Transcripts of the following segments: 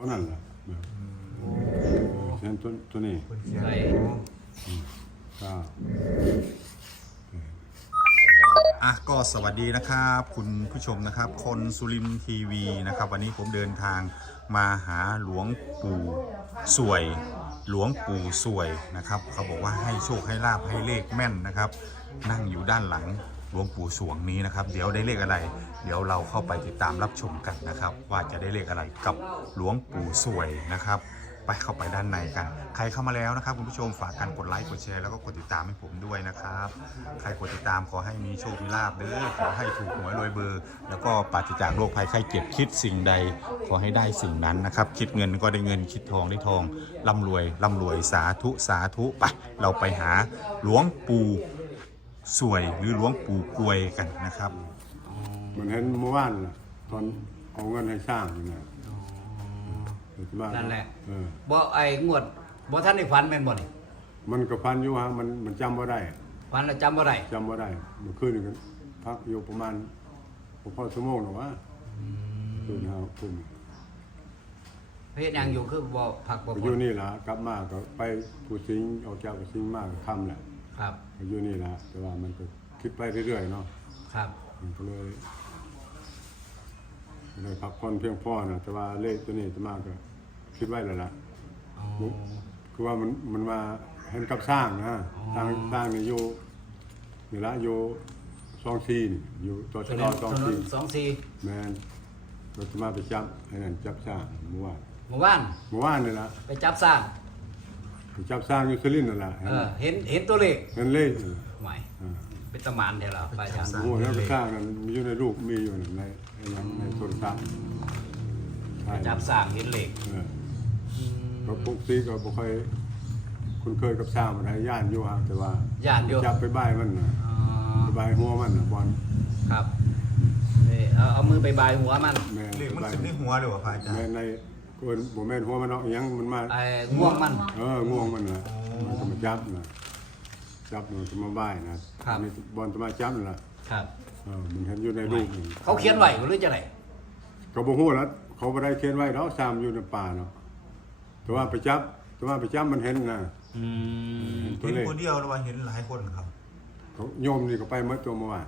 เท่านั้นแหละเช่นตัวนี้ใช่ก็ก็สวัสดีนะครับคุณผู้ชมนะครับคนสุรินทร์ทีวีนะครับวันนี้ผมเดินทางมาหาหลวงปู่สวยนะครับเขาบอกว่าให้โชคให้ลาภให้เลขแม่นนะครับนั่งอยู่ด้านหลังหลวงปู่สวงนี้นะครับเดี๋ยวได้เลขอะไรเดี๋ยวเราเข้าไปติดตามรับชมกันนะครับว่าจะได้เลขอะไรกับหลวงปู่สวยนะครับไปเข้าไปด้านในกันใครเข้ามาแล้วนะครับคุณผู้ชมฝากกันกดไลค์กดแชร์แล้วก็กดติดตามให้ผมด้วยนะครับใครกดติดตามขอให้มีโชคมีลาภเด้อขอให้ถูกหวยรวยเบอร์แล้วก็ปราศจากโรคภัยไข้เจ็บคิดสิ่งใดขอให้ได้สิ่งนั้นนะครับคิดเงินก็ได้เงินคิดทองได้ทองร่ำรวยสาธุไปเราไปหาหลวงปู่สวยหรือหลวงปู่กวยกันนะครับมันเห็นเมื่อวานล่ะตอนเอาเงินให้สร้างนี่นั่นแหละบ่ไอ้งวดบ่ท่านได้ฝันแม่นบ่นี่มันก็พันอยู่ฮะมันจำบ่ได้ฝันแล้วจำบ่ได้เมื่อคืนนี่พักอยู่ประมาณพอชั่วโมงหรอวะคืน5 ทุ่มเฮ็ดหยังอยู่คือบ่พักบ่อยู่นี่ล่ะกลับมาก็ไปผู้สิงออกจากผู้สิงมาก็ค่ำแหละครับอยู่นี่ล่ะแต่ว่ามันก็คิดไปเรื่อยๆเนาะครับมันก็เลยพักผ่อนเพียงพอนะแต่ว่าเลขตัวนี้จะมากก็คิดไว้แล้วล่ะคือว่ามันมาเห็นกับสร้างนะสร้างนี่อยู่นี่ละอยู่24นี่อยู่ตัวชะลอ24แม่นเราจะมาไปจับไอ้นั่นจับสร้างเมื่อวานนี่ล่ะไปจับสร้างไปจับสร้างอยู่สุรินทร์นั่นล่ะเห็นตัวเลขเห็นเลขใหม่เป็นตะหมานแท้ล่ะป้าอาจารย์โอ้แล้วสร้างนั้นมีอยู่ในรูปมีอยู่ในโทรศัพท์ไปจับสร้างเห็นเลขก็ปกติก็บ่ค่อยคุ้นเคยกับสร้างมันให้ย่านอยู่ฮะแต่ว่าย่านอยู่จับไปบ่ายมันน่ะบ่ายหัวมันน่ะบอลครับเอามือไปบายหัวมันเลขมันขึ้นในหัวเลยว่ะพระอาจารย์แม่ในคนบ่แม่นหัวมันเนาะอีหยังมันมาง่วงมันง่วงมันน่ะมันก็มาจับน่ะจับมันก็มาบ่ายนะนี่บอลจะมาจับนั่นล่ะครับมันเห็นอยู่ในรูปเขาเขียนไว้หรือจังได๋ก็บ่ฮู้แล้วเขาบ่ได้เขียนไว้เนาะซ้ำอยู่ในป่าเนาะแต่ว่าไปจับมันเห็นนะเห็นคนเดียวหรือว่าเห็นหลายคนครับโยมนี่ก็ไปเมื่อตัวเมื่อวาน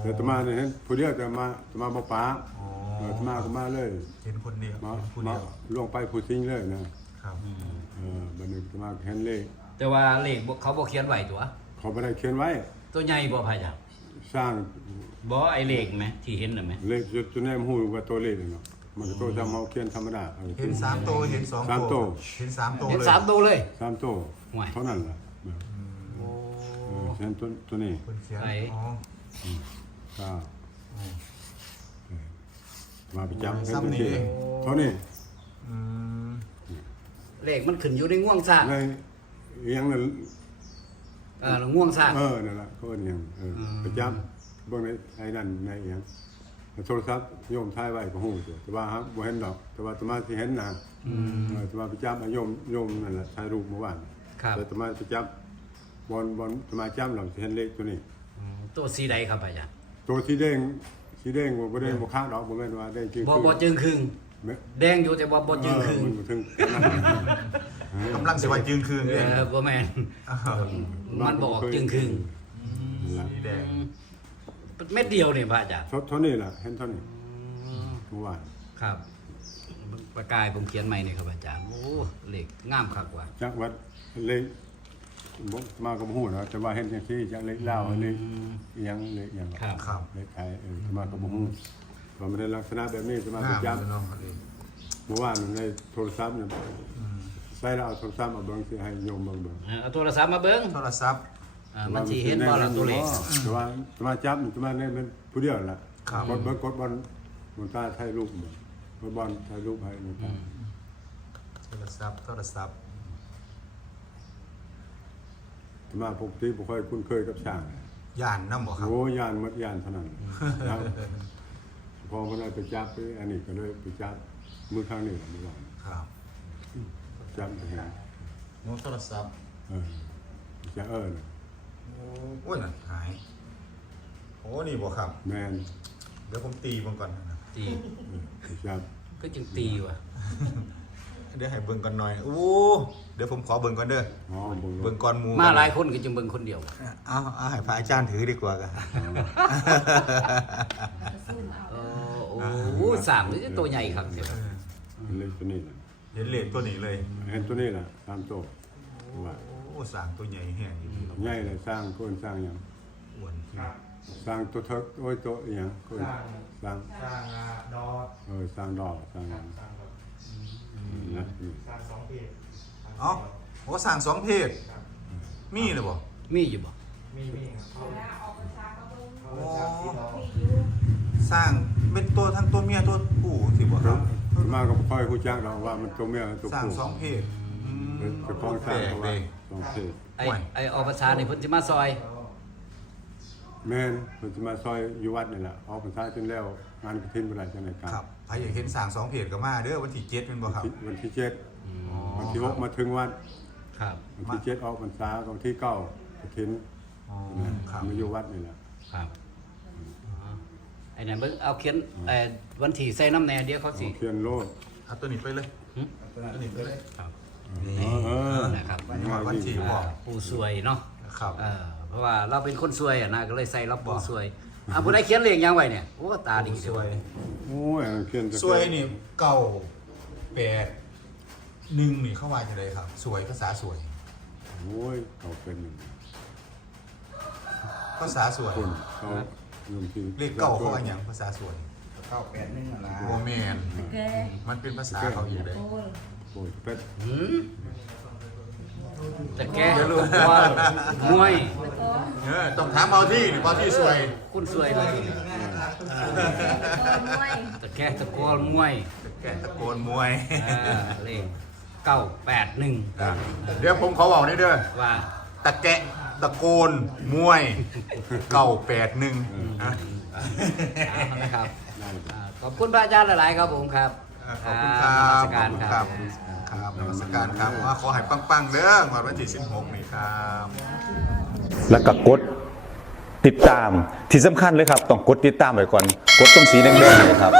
แต่ตมาเนี่ยเห็นผู้เดียวแต่มาบ่ป๋าตมาก็มาเลยเห็นคนเดียวมาลงไปผู้สิงเลยนะครับบัดนี้ตมาเห็นเลขแต่ว่าเลขเขาบ่เขียนไว้ตัวเขาบ่ได้เขียนไว้ตัวใหญ่บ่พะจ๊ะสร้างบ่ไอ้เลขมั้ยที่เห็นน่ะมั้ยเลขจุดแนมฮู้ว่าตัวเลขเนาะมันก็ตัวจำเฮาเขียนธรรมดาเห็น3ตัวเห็น2ตัวเห็น3ตัวเลยเห็น3ตัวเลย3ตัวเท่านั้นล่ะเช่นตัวนี้ใช่ก็มาไปจับเท่านี้เลขมันขึ้นอยู่ในง่วงซ่าในยังนั่นง่วงซ่านั่นล่ะเขาเอิ้นหยังไปจับเบิ่งในไอ้นั่นในหยังโทรศัพท์โยมถ่ายไว้ก็ฮู้อยู่แต่ว่าบ่เห็นดอกแต่ว่าอาตมาสิเห็นนะอาตมาไปจับโยมนั่นแหละถ่ายรูปเมื่อวานแต่อาตมาไปจับบอลอาตมาจับแล้วสิเห็นเลขตัวนี้ตัวสีใดครับอาจารย์ตัวสีแดงบ่ได้บ่ค้างดอกบ่แม่นว่าได้จึงบ่จึงครึ่งแดงอยู่แต่บ่จึงครึ่งกำลังสิว่าจึงครึ่งบ่แม่นมันบอกจึงครึ่งสีแดงเม็ดเดียวนี่พระอาจารย์เท่านี้ล่ะเห็นเท่านี้เมื่อวานครับประกายผมเขียนใหม่นี่ครับอาจารย์โอ้เลขงามคักว่าจักวัดเลขมาก็บ่ฮู้นะแต่ว่าเห็นจังซี่จักเลขลาวเลขอีหยังเลขหยังครับเลขไทยมาก็บ่ฮู้ว่ามันในลักษณะแบบนี้จะมาประจำเมื่อวานในโทรศัพท์เนี่ยใส่แล้วเอาโทรศัพท์มาเบิ่งสิให้โยมเบิ่งเอาโทรศัพท์มาเบิ่งโทรศัพท์มันสิเห็นบ่ล่ะตัวเลขแต่ว่าจะมาจับจะมาเนี่ยมันผู้เดียวล่ะกดบอลมันตาถ่ายรูปบอลถ่ายรูปให้มันตาโทรศัพท์มาปกติบ่ค่อยคุ้นเคยกับช้างย่านนำบ่ครับโอ้ย่านหมดย่านเท่านั้นพอมันได้ไปจับไปอันนี้ก็เลยไปจับมือข้างนี้มื้อวานครับจับไปหาโทรศัพท์จะโอ้ยนั่นหายโอ้นี่บ่ครับแม่นเดี๋ยวผมตีมันก่อนนะตีครับก็จึงตีว่ะ ดี๋ยวให้เบิ่งก่อนหน่อยโอ้เดี๋ยวผมขอเบิ่งก่อนเด้อ อ๋อเบิ่ง เบิ่งก่อนหมู่ มาหลายคนก็จึงเบิ่งคนเดียว เอาให้พระอาจารย์ถือดีกว่ากัน โอ้โหสามนี่ตัวใหญ่ครับเดี๋ยว เล็กตัวนี้แหละ เห็นเลขตัวนี้เลย เห็นตัวนี้แหละตามโตว่า โอ้สร้างตัวใหญ่แห้งอยู่ดี ใหญ่เลยสร้างคนสร้างหยัง อ้วน สร้างตัวเทิกโอ้ยตัวอีหยังคนสร้าง สร้างดอ สร้างดอกสร้างหยังนะ สร้าง2เพจ เอ้าโอ้สร้าง2เพศมีเลยบ่ มีอยู่บ่ มีครับ โอ้สร้างเป็นตัวทั้งตัวเมียตัวผู้สิบ่ครับ มาก็ค่อยฮู้จักดอกว่ามันตัวเมียตัว สร้าง ผู้ 2เพศ เจ้าของสร้างเขาว่าต้องเทศ ไอ้ออกภาษานี่เพิ่นสิมาซอย แม่นเพิ่นสิมาซอยอยู่วัดนี่แหละออกพรรษาจนแล้วงานกฐินบ่ได้จังได๋กัน ครับใครอยากเห็นสร้าง2เพศก็มาเด้อวันที่7แม่นบ่ครับ วันที่7วันที่6มาถึงวัด ครับ วันที่7ออกพรรษาวันที่9กฐิน อ๋อครับ มาอยู่วัดนี่แหละ ครับไอ้นั่นเบิ่งเอาเขียนวันที่ใส่น้ำแหน่เดี๋ยวเขาสิ เขียนโลด เอาตัวนี้ไปเลย หึ ตัวนี้ไปเลย ครับ นี่ นะครับ วันที่บอก ผู้สวยเนาะ ครับ เพราะว่าเราเป็นคนสวยอ่ะนะก็เลยใส่รับผู้สวยผู้ใดเขียนเลขยังไว้เนี่ยโอ้ตาดี สวย โอ้ยเขียน สวยนี่เก่าแปดหนึ่งนี่เข้ามาจะได้ครับ สวยภาษาสวย โอ้ยเขาเป็น ภาษาสวย คนเขาอยู่ที่ เลขเก่าเขาว่าอย่างภาษาสวย 981นั่นล่ะ โอแมนมันเป็นภาษาเขาอยู่เลย โอ้ยเป็ด หืมแต่แกว่ามวย ต้องถามเอาที่นี่เอาที่สวย คุณสวยเลยแต่แกตะโกนมวย แกตะโกนมวย เลข981 เดี๋ยวผมขอบอกนี่เด้อ ว่า ตะแกะตะโกนมวยเก่าแปดหนึ่งนะ นะครับขอบคุณพระอาจารย์หลายๆครับผมครับ ขอบคุณครับ นมัสการครับ ครับนมัสการครับขอให้ปังๆเด้อวันที่16นี่ครับ แล้วก็กดติดตามที่สำคัญเลยครับ ต้องกดติดตามไว้ก่อน กดตรงสีแดงๆเนยครับ